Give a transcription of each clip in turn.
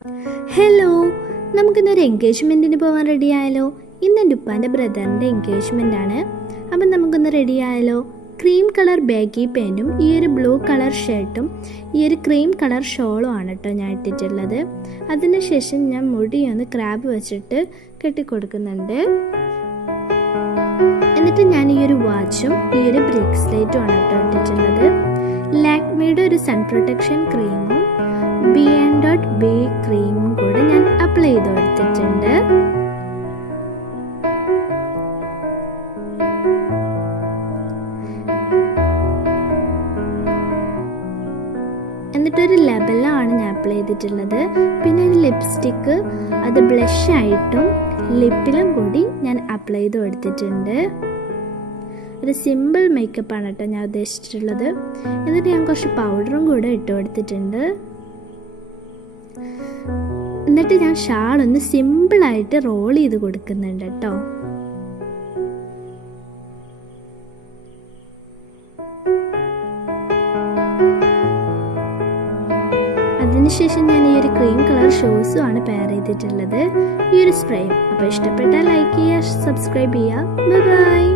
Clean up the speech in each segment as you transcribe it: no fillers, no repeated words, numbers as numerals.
Hello, നമുക്കിന്നൊരു എൻഗേജ്മെൻറ്റിന് പോകാൻ ready ആയാലോ? ഇന്ന് എൻ്റെ ഉപ്പാൻ്റെ ബ്രദറിൻ്റെ എൻഗേജ്മെൻ്റ് ആണ്. അപ്പം നമുക്കൊന്ന് റെഡി ആയാലോ? ക്രീം കളർ ബാഗി പാൻറ്റും ഈ ഒരു ബ്ലൂ കളർ ഷർട്ടും ഈ ഒരു ക്രീം കളർ ഷോളും ആണ് കേട്ടോ ഞാൻ ഇട്ടിട്ടുള്ളത്. അതിനുശേഷം ഞാൻ മുടി ഒന്ന് ക്രാബ് വെച്ചിട്ട് കെട്ടിക്കൊടുക്കുന്നുണ്ട്. എന്നിട്ട് ഞാൻ ഈ ഒരു വാച്ചും ഈ ഒരു ബ്രേസ്ലെറ്റും ആണ് കേട്ടോ ഇട്ടിട്ടുള്ളത്. ലാക്മിയുടെ ഒരു സൺ പ്രൊട്ടക്ഷൻ ക്രീമും B&B ക്രീമും കൂടെ ഞാൻ അപ്ലൈ ചെയ്ത് കൊടുത്തിട്ടുണ്ട്. എന്നിട്ടൊരു ലെബലാണ് ഞാൻ അപ്ലൈ ചെയ്തിട്ടുള്ളത്. പിന്നെ ഒരു ലിപ്സ്റ്റിക്ക് അത് ബ്ലഷ് ആയിട്ടും ലിപ്പിലും കൂടി ഞാൻ അപ്ലൈ ചെയ്ത് കൊടുത്തിട്ടുണ്ട്. ഒരു സിമ്പിൾ മേക്കപ്പാണ് കേട്ടോ ഞാൻ ഉദ്ദേശിച്ചിട്ടുള്ളത്. എന്നിട്ട് ഞാൻ കുറച്ച് പൗഡറും കൂടെ ഇട്ട് കൊടുത്തിട്ടുണ്ട്. എന്നിട്ട് ഞാൻ ഷാളൊന്ന് സിമ്പിളായിട്ട് റോൾ ചെയ്ത് കൊടുക്കുന്നുണ്ട് കേട്ടോ. അതിനുശേഷം ഞാൻ ഈ ഒരു ക്രീം കളർ ഷൂസും ആണ് പെയർ ചെയ്തിട്ടുള്ളത്, ഈ ഒരു സ്പ്രേയും. അപ്പോൾ ഇഷ്ടപ്പെട്ടാൽ ലൈക്ക് ചെയ്യുക, സബ്സ്ക്രൈബ് ചെയ്യുക. ബൈ.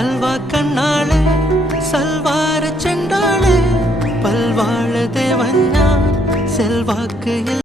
അൽവാ കണ്ണാളെ സൽവാര ചെണ്ടാളെ പൽവാഴ ദേവഞ്ഞ സെൽവാക്ക്